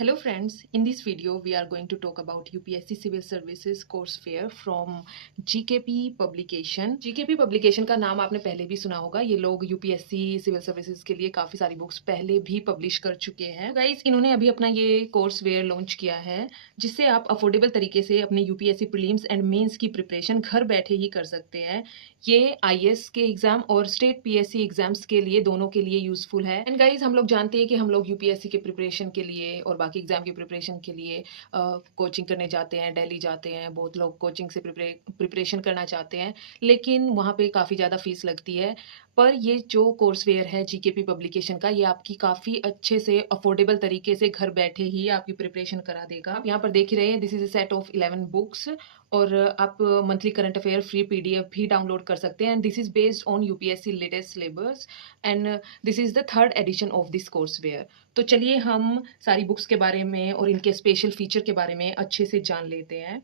Hello friends, in this video we are going to talk about UPSC Civil Services course fair from GKP Publication। GKP Publication का नाम आपने पहले भी सुना होगा। ये लोग UPSC Civil Services के लिए काफ़ी सारी बुक्स पहले भी पब्लिश कर चुके हैं। गाइस इन्होंने अभी अपना ये कोर्स वेयर लॉन्च किया है जिससे आप अफोर्डेबल तरीके से अपने UPSC प्रीलिम्स एंड मेंस की प्रिपरेशन घर बैठे ही कर सकते हैं। ये IAS के एग्जाम और स्टेट PSC एग्जाम्स के लिए दोनों के लिए यूजफुल है। एंड गाइस हम लोग जानते हैं कि हम लोग UPSC के प्रिपरेशन के लिए और बाकी एग्जाम की प्रिपरेशन के लिए कोचिंग करने जाते हैं, दिल्ली जाते हैं। बहुत लोग कोचिंग से प्रिपरेशन करना चाहते हैं लेकिन वहाँ पे काफ़ी ज़्यादा फीस लगती है। पर ये जो कोर्स वेयर है GKP पब्लिकेशन का, ये आपकी काफ़ी अच्छे से अफोर्डेबल तरीके से घर बैठे ही आपकी प्रिपरेशन करा देगा। आप यहाँ पर देख ही रहे हैं, this is a set of 11 books और आप monthly current affair free PDF भी डाउनलोड कर सकते हैं। And this is based on UPSC latest syllabus and this is the third edition of this courseware. तो चलिए हम सारी बुक्स के बारे में और इनके स्पेशल फीचर के बारे में अच्छे से जान लेते हैं।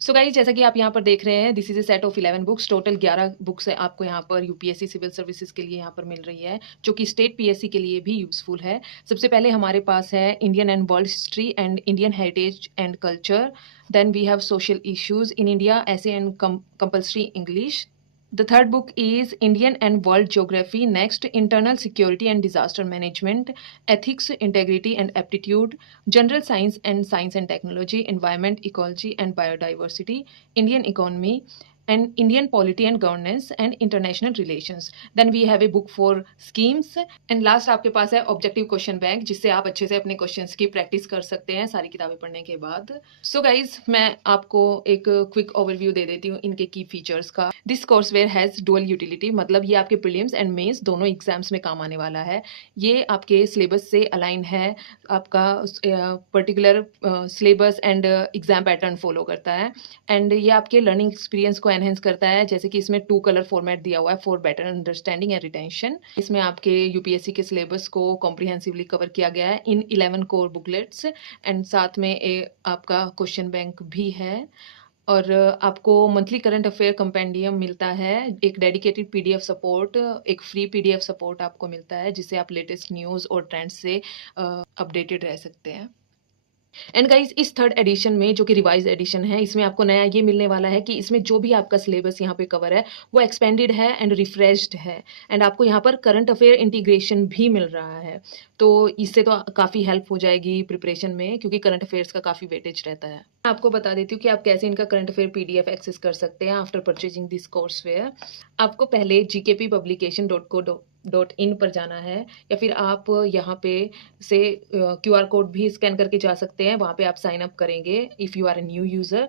सो गाइस जैसा कि आप यहाँ पर देख रहे हैं, this is a set of 11 books. Total 11 books है आपको यहाँ पर UPSC सिविल सर्विसेज के लिए यहाँ पर मिल रही है, जो कि स्टेट PSC के लिए भी यूजफुल है। सबसे पहले हमारे पास है Indian and world history and Indian heritage and culture. Then we have social issues in India, ऐसे and compulsory English. The third book is Indian and World Geography. Next, Internal Security and Disaster Management, Ethics, Integrity and Aptitude, General Science and Technology, Environment, Ecology and Biodiversity, Indian Economy, and Indian Polity and Governance and International Relations. Then we have a book for schemes. And last आपके पास है objective question bank, जिससे आप अच्छे से अपने questions की practice कर सकते हैं सारी किताबें पढ़ने के बाद। सो गाइज मैं आपको एक क्विक ओवरव्यू दे देती हूँ इनके की फीचर्स का। This courseware has dual utility, मतलब ये आपके प्रीलिम्स एंड मेंस दोनों एग्जाम्स में काम आने वाला है। ये आपके सिलेबस से अलाइन है, आपका particular syllabus and exam pattern follow करता है। एंड ये आपके लर्निंग एक्सपीरियंस को एनहेंस करता है, जैसे कि इसमें 2 कलर फॉर्मेट दिया हुआ है for better understanding and retention. इसमें आपके UPSC के सिलेबस को कॉम्प्रिहेंसिवली कवर किया गया है इन 11 कोर बुकलेट्स। एंड साथ में आपका क्वेश्चन बैंक भी है और आपको मंथली करंट अफेयर कंपेंडियम मिलता है, एक डेडिकेटेड PDF सपोर्ट, एक फ्री PDF सपोर्ट आपको मिलता है, जिससे आप लेटेस्ट न्यूज़ और ट्रेंड्स से अपडेटेड रह सकते हैं। एंड गाइस इस थर्ड एडिशन में, जो कि रिवाइज एडिशन है, इसमें आपको नया ये मिलने वाला है कि इसमें जो भी आपका सिलेबस यहाँ पे कवर है वो एक्सपेंडेड है एंड रिफ्रेश्ड है। एंड आपको यहाँ पर करंट अफेयर इंटीग्रेशन भी मिल रहा है, तो इससे तो काफ़ी हेल्प हो जाएगी प्रिपरेशन में, क्योंकि करंट अफेयर्स का काफ़ी वेटेज रहता है। मैं आपको बता देती हूँ कि आप कैसे इनका करंट अफेयर PDF एक्सेस कर सकते हैं after purchasing this courseware. आपको पहले gkppublication.co.in पर जाना है, या फिर आप यहाँ पे से QR कोड भी स्कैन करके जा सकते हैं। वहाँ पे आप साइन अप करेंगे if you are a new user.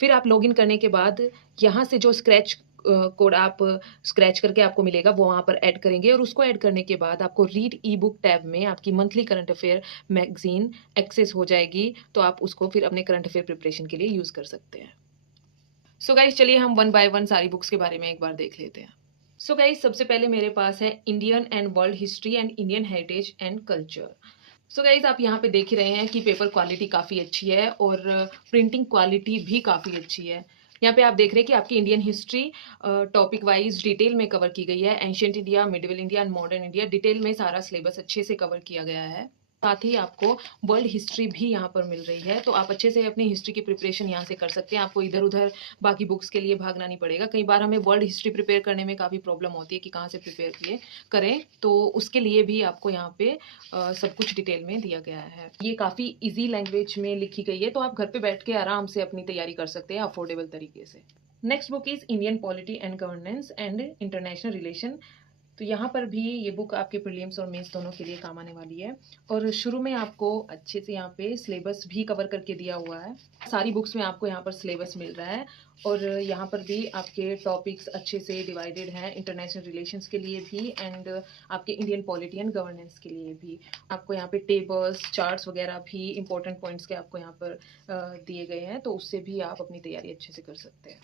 फिर आप लॉगिन करने के बाद यहाँ से जो स्क्रैच कोड आप स्क्रैच करके आपको मिलेगा वो वहाँ पर ऐड करेंगे, और उसको ऐड करने के बाद आपको रीड ई-बुक टैब में आपकी monthly current affair magazine access हो जाएगी, तो आप उसको फिर अपने करंट अफेयर प्रिपरेशन के लिए यूज़ कर सकते हैं। सो गाइस चलिए हम 1 बाय 1 सारी बुक्स के बारे में एक बार देख लेते हैं। सो गाइस सबसे पहले मेरे पास है Indian and world history and Indian heritage and culture. So guys आप यहाँ पे देख ही रहे हैं कि पेपर क्वालिटी काफ़ी अच्छी है और प्रिंटिंग क्वालिटी भी काफ़ी अच्छी है। यहाँ पे आप देख रहे हैं कि आपकी Indian history topic wise detail में कवर की गई है। Ancient India, medieval India and modern India, detail में सारा सिलेबस अच्छे से कवर किया गया है। साथ ही आपको वर्ल्ड हिस्ट्री भी यहाँ पर मिल रही है, तो आप अच्छे से अपनी हिस्ट्री की प्रिपरेशन यहाँ से कर सकते हैं। आपको इधर उधर बाकी बुक्स के लिए भागना नहीं पड़ेगा। कई बार हमें वर्ल्ड हिस्ट्री प्रिपेयर करने में काफ़ी प्रॉब्लम होती है कि कहाँ से प्रिपेयर करें, तो उसके लिए भी आपको यहाँ पे सब कुछ डिटेल में दिया गया है। ये काफ़ी ईजी लैंग्वेज में लिखी गई है, तो आप घर पे बैठ के आराम से अपनी तैयारी कर सकते हैं अफोर्डेबल तरीके से। Next book is Indian polity and governance and international relation. तो यहाँ पर भी ये बुक आपके प्रीलिम्स और मेंस दोनों के लिए काम आने वाली है। और शुरू में आपको अच्छे से यहाँ पे सिलेबस भी कवर करके दिया हुआ है। सारी बुक्स में आपको यहाँ पर सिलेबस मिल रहा है, और यहाँ पर भी आपके टॉपिक्स अच्छे से डिवाइडेड हैं, इंटरनेशनल रिलेशंस के लिए भी एंड आपके इंडियन पॉलिटी एंड गवर्नेंस के लिए भी। आपको यहाँ पे टेबल्स, चार्ट्स वगैरह भी इंपॉर्टेंट पॉइंट्स के आपको यहाँ पर दिए गए हैं, तो उससे भी आप अपनी तैयारी अच्छे से कर सकते हैं।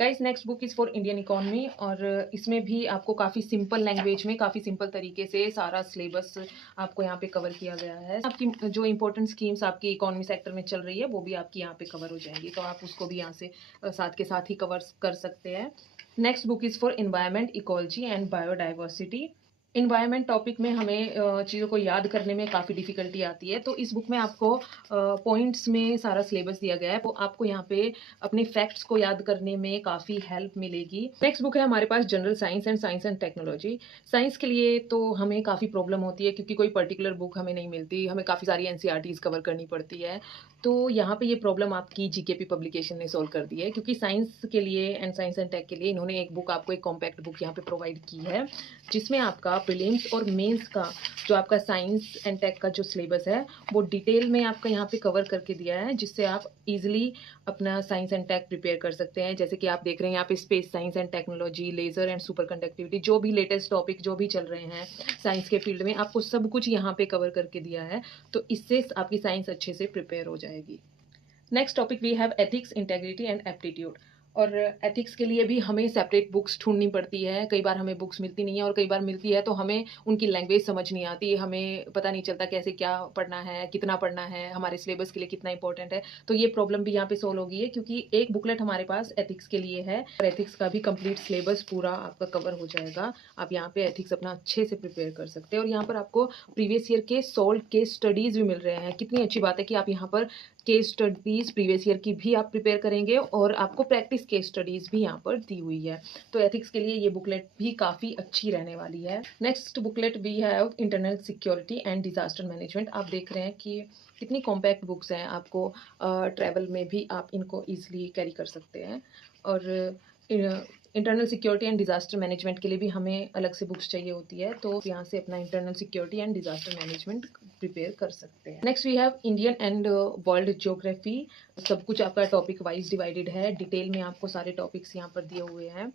Guys next book is for Indian economy, और इसमें भी आपको काफ़ी सिंपल लैंग्वेज में, काफ़ी सिंपल तरीके से सारा सिलेबस आपको यहाँ पे कवर किया गया है। आपकी जो इंपॉर्टेंट स्कीम्स आपकी इकोनॉमी सेक्टर में चल रही है वो भी आपकी यहाँ पे कवर हो जाएंगी, तो आप उसको भी यहाँ से साथ के साथ ही कवर कर सकते हैं। Next book is for environment, ecology and biodiversity. Environment topic में हमें चीज़ों को याद करने में काफ़ी डिफ़िकल्टी आती है, तो इस बुक में आपको पॉइंट्स में सारा सिलेबस दिया गया है, तो आपको यहाँ पे अपने फैक्ट्स को याद करने में काफ़ी हेल्प मिलेगी। नेक्स्ट बुक है हमारे पास general science and technology. Science के लिए तो हमें काफ़ी प्रॉब्लम होती है क्योंकि कोई पर्टिकुलर बुक हमें नहीं मिलती, हमें काफ़ी सारी एनसीईआरटीज़ कवर करनी पड़ती है। तो यहाँ पे ये प्रॉब्लम आपकी जीकेपी पब्लिकेशन ने सॉल्व कर दी है, क्योंकि साइंस के लिए एंड साइंस एंड टेक के लिए इन्होंने एक बुक आपको एक कॉम्पैक्ट बुक यहाँ पे प्रोवाइड की है, जिसमें आपका प्रीलिम्स और मेंस का जो आपका साइंस एंड टेक का जो सिलेबस है वो डिटेल में आपका यहाँ पे कवर करके दिया है, जिससे आप इजीली अपना साइंस एंड टेक प्रिपेयर कर सकते हैं। जैसे कि आप देख रहे हैं यहाँ पे space science and technology, laser and superconductivity, जो भी लेटेस्ट टॉपिक जो भी चल रहे हैं साइंस के फील्ड में, आपको सब कुछ यहाँ पे कवर करके दिया है, तो इससे आपकी साइंस अच्छे से प्रिपेयर हो जाएगी। Next topic we have ethics, integrity and aptitude. और एथिक्स के लिए भी हमें सेपरेट बुक्स ढूंढनी पड़ती है, कई बार हमें बुक्स मिलती नहीं है, और कई बार मिलती है तो हमें उनकी लैंग्वेज समझ नहीं आती, हमें पता नहीं चलता कैसे क्या पढ़ना है, कितना पढ़ना है, हमारे सिलेबस के लिए कितना इंपॉर्टेंट है। तो ये प्रॉब्लम भी यहाँ पे सोल्व होगी है, क्योंकि एक बुकलेट हमारे पास एथिक्स के लिए है और एथिक्स का भी कंप्लीट सिलेबस पूरा आपका कवर हो जाएगा। आप यहाँ पे एथिक्स अपना अच्छे से प्रिपेयर कर सकते हैं, और यहाँ पर आपको प्रीवियस ईयर के सॉल्व केस स्टडीज भी मिल रहे हैं। कितनी अच्छी बात है कि आप यहाँ पर केस स्टडीज प्रीवियस ईयर की भी आप प्रिपेयर करेंगे, और आपको प्रैक्टिस केस स्टडीज भी यहाँ पर दी हुई है। तो एथिक्स के लिए ये बुकलेट भी काफ़ी अच्छी रहने वाली है। Next booklet we have internal security and disaster management. आप देख रहे हैं कि कितनी कॉम्पैक्ट बुक्स हैं, आपको ट्रैवल में भी आप इनको ईजिली कैरी कर सकते हैं। और internal security and disaster management के लिए भी हमें अलग से बुक्स चाहिए होती है, तो यहाँ से अपना internal security and disaster management prepare कर सकते हैं। Next we have Indian and world geography. सब कुछ आपका टॉपिक वाइज डिवाइडेड है, डिटेल में आपको सारे टॉपिक्स यहाँ पर दिए हुए हैं,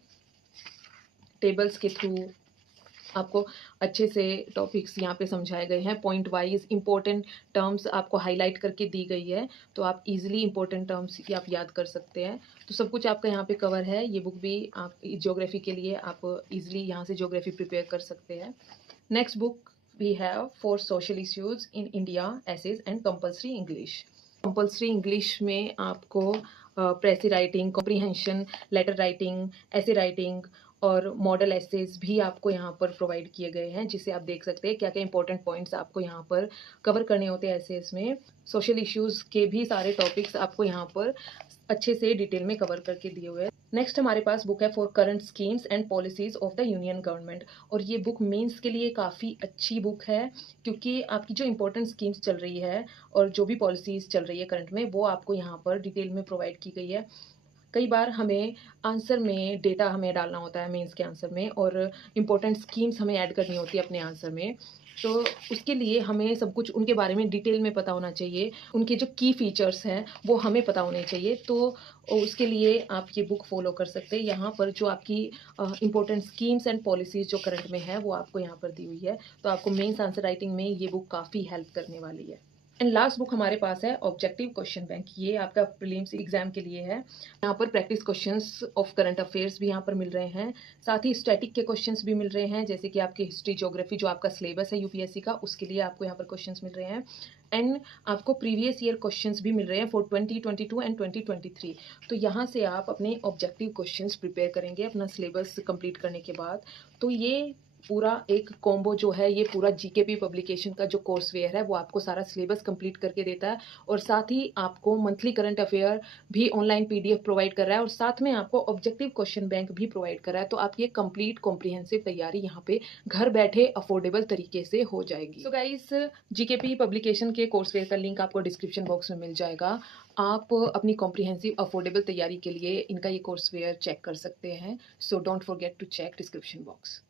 टेबल्स के थ्रू आपको अच्छे से टॉपिक्स यहाँ पे समझाए गए हैं, पॉइंट वाइज इंपॉर्टेंट टर्म्स आपको हाईलाइट करके दी गई है, तो आप इजीली इंपॉर्टेंट टर्म्स की आप याद कर सकते हैं। तो सब कुछ आपका यहाँ पे कवर है। ये बुक भी आप ज्योग्राफी के लिए आप इजीली यहाँ से ज्योग्राफी प्रिपेयर कर सकते हैं। Next book we have for social issues in India, essays and compulsory English. Compulsory English में आपको precis writing, comprehension, letter writing, essay writing और मॉडल एसेज भी आपको यहाँ पर प्रोवाइड किए गए हैं, जिससे आप देख सकते हैं क्या क्या इंपॉर्टेंट पॉइंट्स आपको यहाँ पर कवर करने होते हैं एसेज में। सोशल इश्यूज़ के भी सारे टॉपिक्स आपको यहाँ पर अच्छे से डिटेल में कवर करके दिए हुए हैं। नेक्स्ट हमारे पास बुक है for current schemes and policies of the union government, और ये बुक मेंस के लिए काफ़ी अच्छी बुक है, क्योंकि आपकी जो इंपॉर्टेंट स्कीम्स चल रही है और जो भी पॉलिसीज चल रही है करंट में, वो आपको यहाँ पर डिटेल में प्रोवाइड की गई है। कई बार हमें आंसर में डेटा हमें डालना होता है मेंस के आंसर में, और इम्पोर्टेंट स्कीम्स हमें ऐड करनी होती है अपने आंसर में, तो उसके लिए हमें सब कुछ उनके बारे में डिटेल में पता होना चाहिए, उनके जो की फीचर्स हैं वो हमें पता होने चाहिए। तो उसके लिए आप ये बुक फॉलो कर सकते हैं। यहाँ पर जो आपकी इंपॉर्टेंट स्कीम्स एंड पॉलिसीज जो करंट में है वो आपको यहाँ पर दी हुई है, तो आपको मेंस आंसर राइटिंग में ये बुक काफ़ी हेल्प करने वाली है। एंड लास्ट बुक हमारे पास है ऑब्जेक्टिव क्वेश्चन बैंक। ये आपका प्रीलिम्स एग्जाम के लिए है। यहाँ पर practice questions of current affairs भी यहाँ पर मिल रहे हैं, साथ ही स्टैटिक के क्वेश्चंस भी मिल रहे हैं, जैसे कि आपके हिस्ट्री, ज्योग्राफी जो आपका सिलेबस है यूपीएससी का, उसके लिए आपको यहाँ पर क्वेश्चंस मिल रहे हैं। एंड आपको प्रीवियस ईयर क्वेश्चंस भी मिल रहे हैं फॉर 2022 एंड 2023। तो यहाँ से आप अपने ऑब्जेक्टिव क्वेश्चंस प्रिपेयर करेंगे अपना सिलेबस कंप्लीट करने के बाद। तो ये पूरा एक कॉम्बो जो है, ये पूरा जीकेपी पब्लिकेशन का जो कोर्स वेयर है वो आपको सारा सिलेबस कंप्लीट करके देता है, और साथ ही आपको मंथली करंट अफेयर भी ऑनलाइन पीडीएफ प्रोवाइड कर रहा है, और साथ में आपको ऑब्जेक्टिव क्वेश्चन बैंक भी प्रोवाइड कर रहा है। तो आपकी एक कंप्लीट कॉम्प्रिहेंसिव तैयारी यहाँ पे घर बैठे अफोर्डेबल तरीके से हो जाएगी। सो गाइस, जीकेपी पब्लिकेशन के कोर्स वेयर का लिंक आपको डिस्क्रिप्शन बॉक्स में मिल जाएगा। आप अपनी कॉम्प्रिहेंसिव अफोर्डेबल तैयारी के लिए इनका ये कोर्स वेयर चेक कर सकते हैं। So don't forget to check description box.